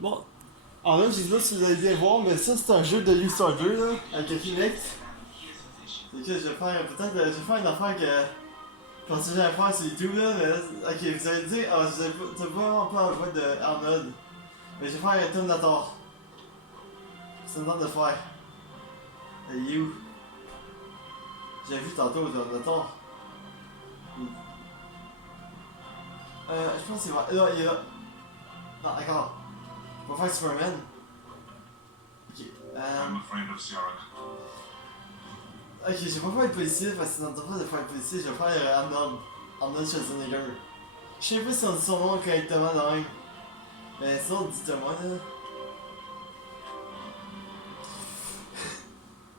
Bon, en même, je sais pas si vous allez bien voir, mais ça, c'est un jeu de Youth 2, là, avec un Kinect. C'est que je vais faire, peut-être, je vais faire une affaire que je pensais que j'allais faire sur YouTube, là, mais là, ok, vous allez dire, ah, vous avez vraiment pas la voix de Arnold. Mais je vais faire un Terminator. C'est le temps de faire. Il est où? J'ai vu tantôt le Terminator. Je pense qu'il va. Là, il est là. Non, d'accord. On va faire Superman. Ok. I'm afraid of Siarak. Ok, je vais pas faire le policier parce que c'est notre pas de faire le policier, je vais faire Arnold. Arnold Schwarzenegger. Je sais pas si on dit son nom correctement de même. Mais sinon, dites-moi là.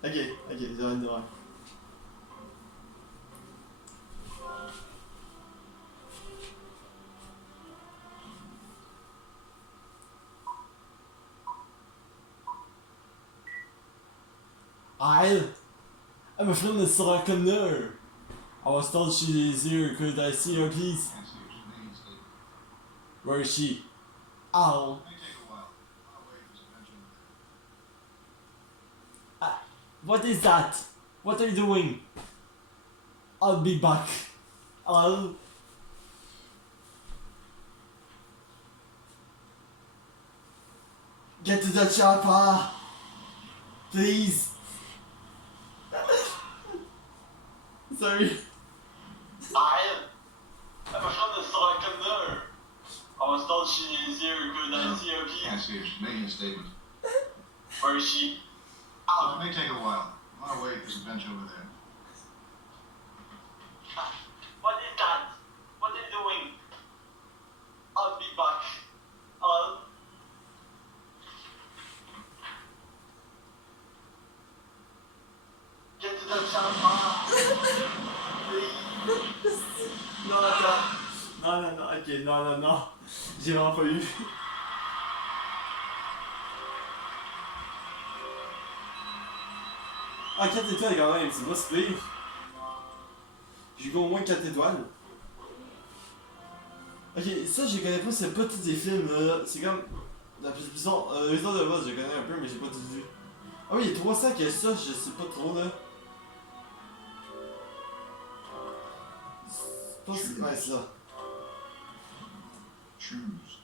Ok, j'ai envie de voir. I'm a friend of Sarah Connor. I was told she is here. Could I see her, please? Can't see her. She's making a statement. Where is she? Ow. May take a while. I'll wait for some attention. What is that? What are you doing? I'll be back. Hello? Get to the chopper! Please! Sorry. I'm a friend of Sarah Connor. I was told she is here. Could I see her, Can't please? see her. She's making a statement. Where is she? It may take a while. I'll wait for some attention over there. What is that? What are you doing? I'll be back. Hello? Get to the chopper! Please. Non, attends. Non, ok, non. J'ai vraiment pas eu. Ah, 4 étoiles quand même, c'est pas si pire. J'ai eu au moins 4 étoiles. Ok, ça je connais pas, c'est pas tous des films là. C'est comme. La plus bizarre. Les autres de base, je connais un peu, mais j'ai pas tout vu. Ah oui, il y a 300 que ça, je sais pas trop là. Je pense que ouais, c'est ça. Choose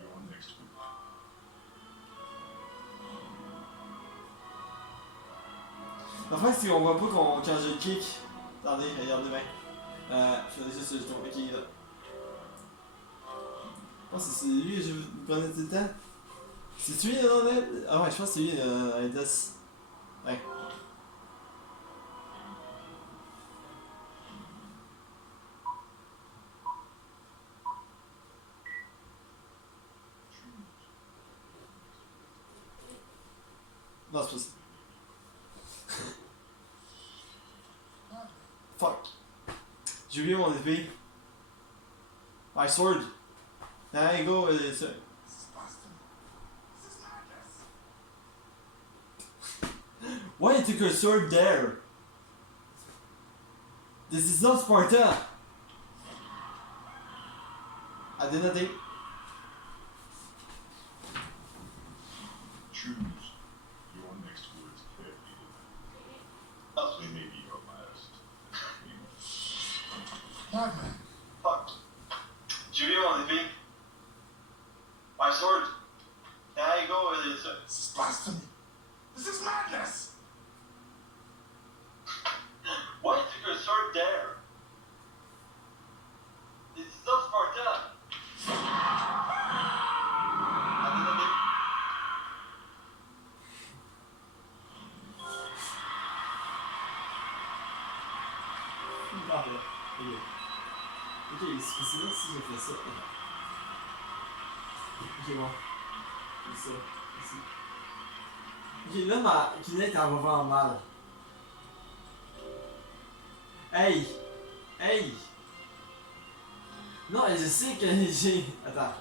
your next move. En fait, c'est qu'on voit pas quand j'ai le kick. Attendez, regardez bien. Je vais juste le jeton. Ok, il est là. Je pense que c'est lui que je vous prenais tout le temps. C'est lui là, là? Ah ouais, je pense que c'est lui, Death. Ouais. Non, c'est pas ça. Fuck. J'ai oublié mon épée. My sword. There you go, it's Why you took your sword there? This is not Sparta. I did nothing. Choose your next words carefully. They may be your last. Batman. Fuck. J'ai oublié mon épée. My sword. There you go, This is blasphemy. This is madness. Why you took your sword there? This is not Sparta. I did nothing. Ah, là. Ok, c'est là si je fais ça. Ok, bon. C'est ça. Ici. Ok, là, ma Kinect, elle va vraiment mal. Hey! Hey! Non, je sais que j'ai. Attends.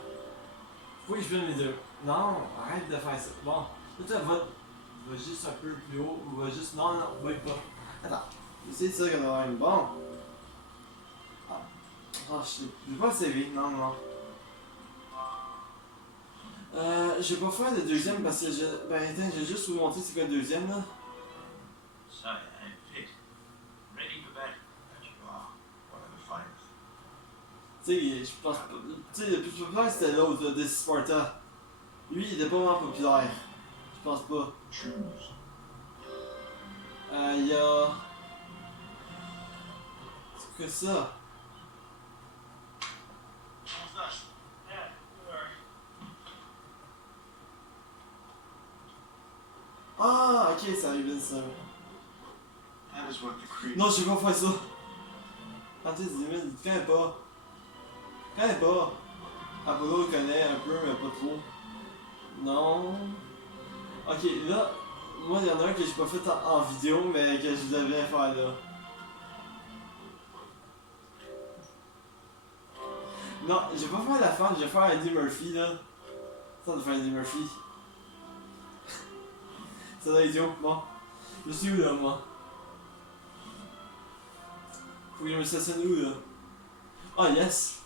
Faut que je filme les deux. Non, arrête de faire ça. Bon. Là, va juste un peu plus haut. Ou va juste. Non, va pas. Attends. Essaye de ça qu'on a une. Bon. Ah. Oh, je vais pas le CV. Non. Je vais pas faire le deuxième parce que je. Ben attends, j'ai juste vous montrer c'est quoi le deuxième là. So, and fit. Ready for battle. As you are. One of the finest. Tu sais, je pense pas. Tu sais, le plus populaire c'était l'autre, là, de Sparta. Lui, il était pas vraiment populaire. Je pense pas. Choose. Il y a. C'est quoi ça? What's that? Yeah, Ah, ok, ça arrive ça. that is what the creed. Non, je vais pas faire ça. Attends, dis-moi, tu connais pas. Tu connais pas. Apollo le connaît un peu, mais pas trop. Non. Ok, là, moi, il y en a un que j'ai pas fait en vidéo, mais que je devais faire là. Non, je vais pas faire la femme, je vais faire Eddie Murphy là. Ça de faire Eddie Murphy. Ça doit être idiot, bon. Je suis où là, moi? Faut que je me stationne où là? Ah, yes!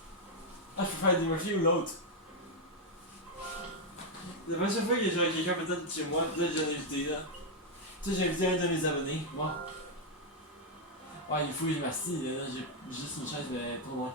Ah, je peux faire Eddie Murphy ou l'autre? La prochaine fois que j'aurai quelqu'un peut-être chez moi, peut-être j'en ai invité là. Tu sais, j'ai invité un de mes abonnés, bon. Ouais, il faut que je m'assise là, j'ai juste une chaise mais trop loin.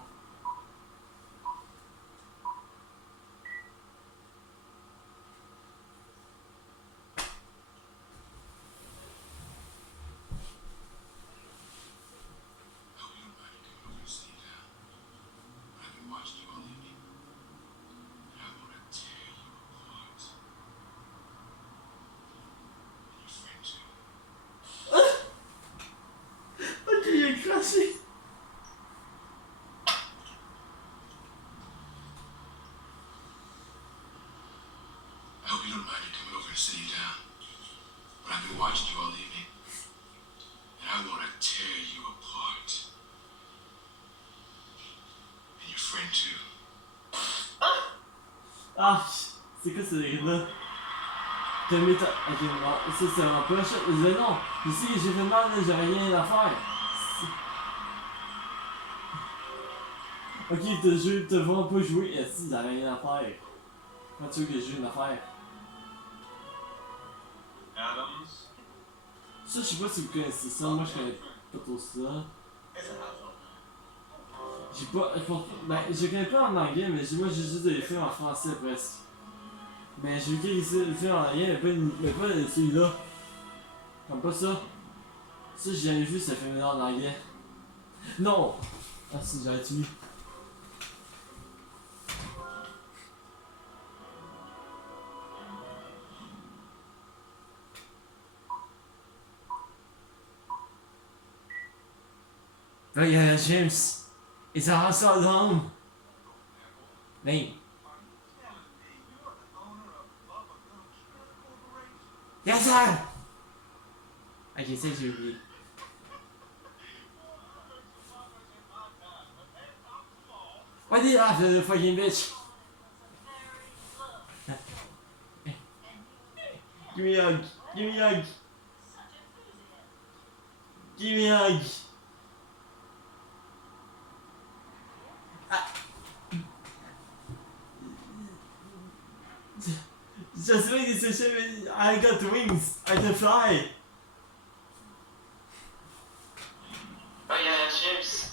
Ok, il a craché! I hope you don't mind me coming over to sit you down. But I've been watching you all evening. And I want to tear you apart. And your friend too. Ah, c'est quoi ce délire-là? T'as mis ta. Ok, non, ça c'est vraiment pas cher. Je disais non, je sais que j'ai fait mal, là, j'ai rien à faire. Ok, t'as vraiment pas joué, et si, t'as rien à faire. Quand tu veux que je joue une affaire? Adams. Ça, je sais pas si vous connaissez ça, moi je connais pas trop ça. It's a household. J'ai pas. Ben, je connais pas en anglais, mais moi j'ai juste des films en français presque. Mais j'ai vu quelques films en anglais, mais pas celui-là. Comme pas ça. Ça, j'ai jamais vu ce film-là en anglais. Non! Ah, si, j'aurais tué. Regarde, James. It's a household home. Name. Yes, sir! Ok, ça j'ai oublié. Why did you laugh at the fucking bitch? Give me a hug. Give me a hug. Give me a hug. Just wait, it's a ship. I got wings. I can fly. Oh yeah, ships.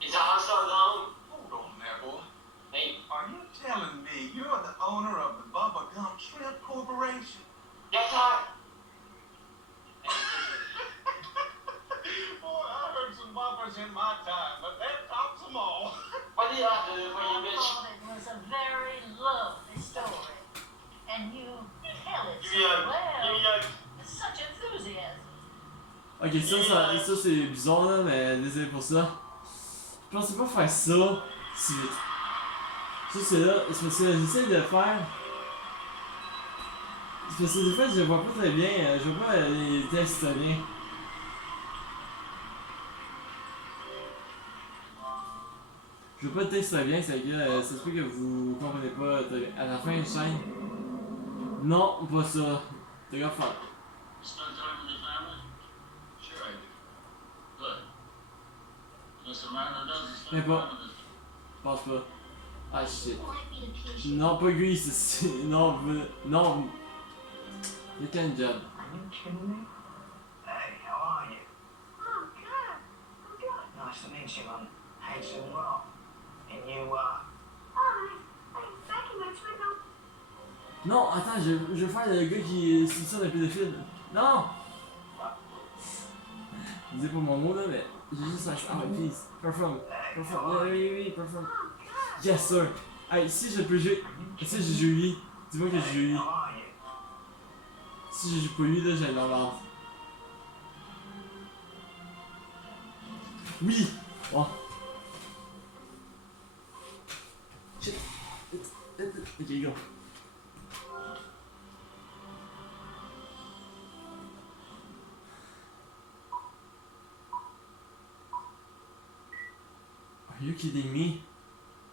It's a household home. Hold on there, boy. Hey, Are you telling me you're the owner of the Bubba Gum Shrimp Corporation? yes, sir. Boy, I heard some boppers in my time, but that tops them all. Why did you laugh at the I fucking bitch? thought it was a very lovely story. And you tell it Give so me a hug. Give well. me a hug. With such enthusiasm. Ok, ça c'est bizarre là, mais désolé pour ça. Je pensais pas faire ça si vite. Ça c'est là, c'est parce que j'essaie de faire. C'est parce que des fois je vois pas très bien, je vois pas les textes très bien. Je vois pas le texte très bien, c'est que ça se peut que vous comprenez pas très bien. À la fin de chaîne. Non, pas ça. T'as qu'à faire. Spend time with your family? Sure I do. Good. Unless a man doesn't Mais spend pas. time with his Je pense pas. Ah shit. You'd like me to pinch you? Non, pas Grease ici. Non, non. You can job. Are you kidding me? Hey, how are you? Oh, good. I'm good. Nice to meet you. I'm Hazel Rock. And you, Oh, I'm back in my twin. Non, attends, je veux faire le gars qui soupçonne un pédophile. Non! Dis pas mon mot là, mais j'ai juste un. Ah, mais please. Perform. Perform. Oui, perform. Yes, sir. Hey, si je peux jouer. Si je joue lui, dis-moi que je joue lui. how are you? Si je joue pas lui, là, j'ai l'embarras. Oui! Oh. Shit. Ok, go. Are you kidding me?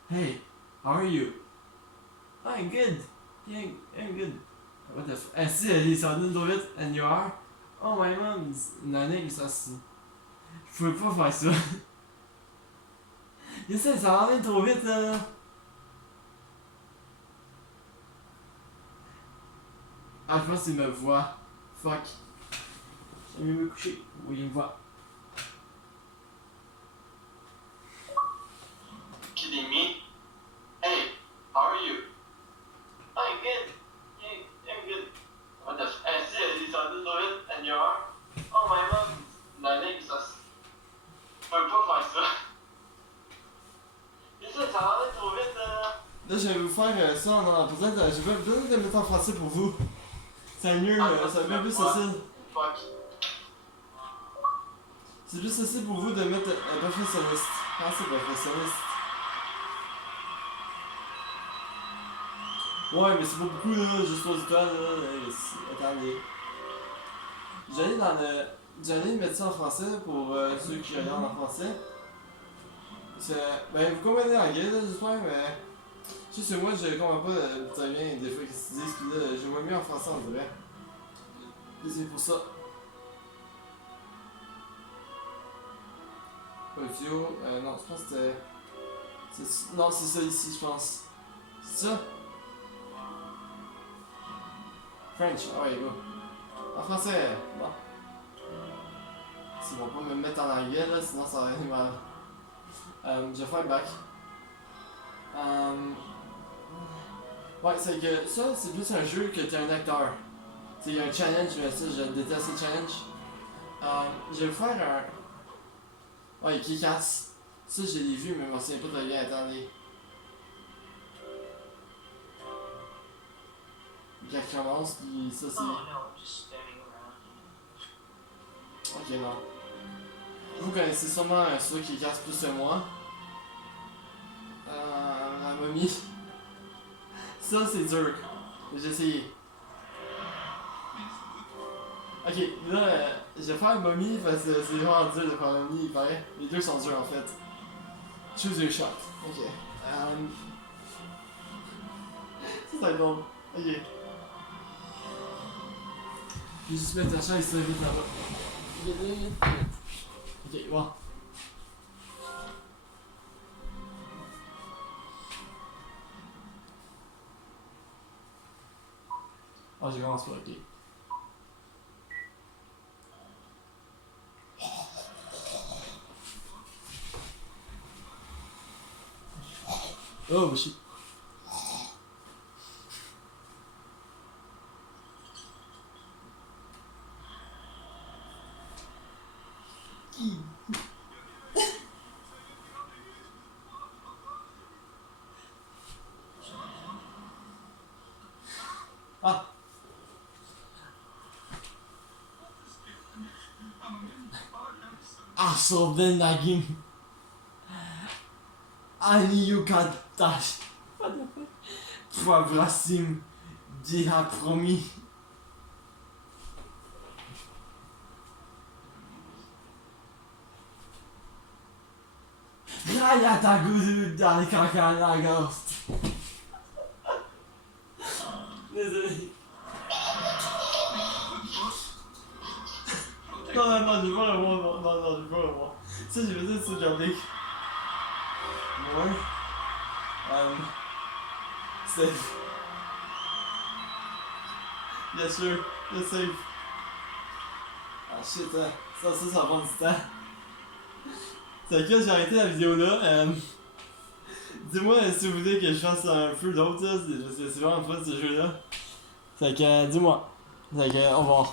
Hey, how are you? I'm good. Yeah, I'm good. What the f... Ah si, elle s'en donne trop vite. And you are? Oh, my mom's... Nanny, ça c'est... Je pouvais pas faire ça. Yes, ça ramène trop vite, là. Ah, je pense qu'il me voit. Fuck. J'ai mieux me coucher. Oui, il me voit. Kidding me? Hey, how are you? I'm good. Yeah, I'm good. What the f... Ah si, elle s'en donne trop vite. And you are? Oh, my mom's... Nanny, ça c'est... Je peux pas faire ça. Yes, ça ramène trop vite, là. Là, je vais vous faire ça en peut-être. Je vais peut-être le mettre en français pour vous. C'est mieux, c'est un peu plus facile. Fuck. C'est plus facile pour vous de mettre un professionniste. Ah, c'est professionniste. Ouais, mais c'est pas beaucoup là, juste 3 étoiles là. Attendez. J'allais mettre ça en français pour ceux qui regardent en français. Ben, vous comprenez l'anglais là, j'espère, mais. Tu sais, moi, je comprends pas très bien des fois qu'est-ce qu'ils disent, pis là, je vois mieux en français, on dirait. Et c'est pour ça. Audio, non, je pense que c'était. Non, c'est ça ici, je pense. C'est ça? French, ah ouais, go. En français, bon. Ils vont pas me mettre en anglais là, sinon ça va aller mal. Je vais faire back. Ouais, c'est que ça, c'est plus un jeu que t'es un acteur. Tu sais, il y a un challenge, mais ça, je déteste le challenge. Je vais faire un. Ouais, qui casse. Ça, je l'ai vu, mais je m'en souviens pas très bien. Attendez. Quand il commence, pis ça, c'est. Oh, no, I'm just standing around. Ok, non. Vous connaissez sûrement ceux qui cassent plus que moi. La momie. Ça, c'est dur. J'ai essayé. Ok, là, je vais faire momie parce que c'est vraiment dur de faire momie, il paraît. Les deux sont durs en fait. Choose your shot. Ok. Ça, c'est bon. Ok. Je vais juste mettre la chaise ça vite là-bas. Vite. Ok, bon. Ah, je commence pas, ok. Oh shit. Ah. Asshole den nagim. Ani yukatash. Pwabrasim diha promis. Raya tagudu dal kakana ghost. Désolé. Non, je veux pas le voir, non, je veux pas le voir. Ça, j'ai fait ça sur Jordic. Ouais. Save. Bien sûr, le save. Ah shit, ça va prendre du temps. C'est que j'ai arrêté la vidéo là. Dis-moi si vous voulez que je fasse un peu d'autres, c'est vraiment fun ce jeu là. Fait que dis-moi. Fait que au revoir.